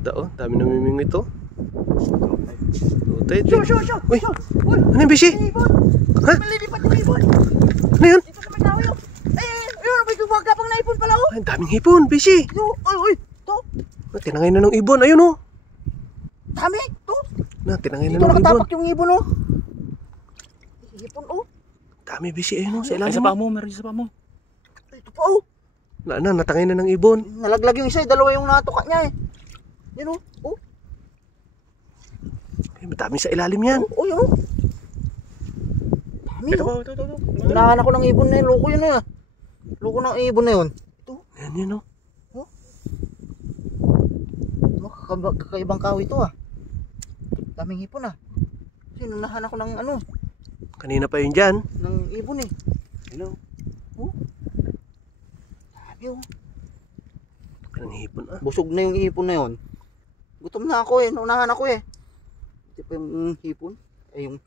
Ganda oh, dami namiming ito. Utay. Show. Uy, ano yung bishi? Ha? Malilipat yung ibon. Ano yun? Dito sa may tao yun. Ayun, may gumagapang na ipon pala oh. Ay, daming hipon, bishi. Uy, to. Tinangay na ng ibon, ayun oh. Dami, to. Tinangay na Dito ng ibon. nakatapak yung ibon oh. Ibon oh. Dami bishi, ayun oh, sa ilalim. Ay, sa pa mo, meron sa pa mo. Ito pa oh. Natangay na ng ibon. Nalaglag yung isa, dalawa yung natuka niya eh. Yan oh. Ay, madami sa ilalim yan. Oh, yun oh. Dami Ito oh. pa, ito. Unahan ako ng ibon na yun. Loko yun eh. Loko ng ibon na yun. Ito. Yan oh. Kakaibang kahoy ito ah. Daming ipon ah. Kasi nunahan ako ng ano. Kanina pa yun dyan. Ng ibon eh. Ayun oh. Sabi oh. Kanang hipon ah. Busog na yung ipon na yun. Gutom na ako eh. Naunahan ako eh. Ito pa yung hipon. Ay yung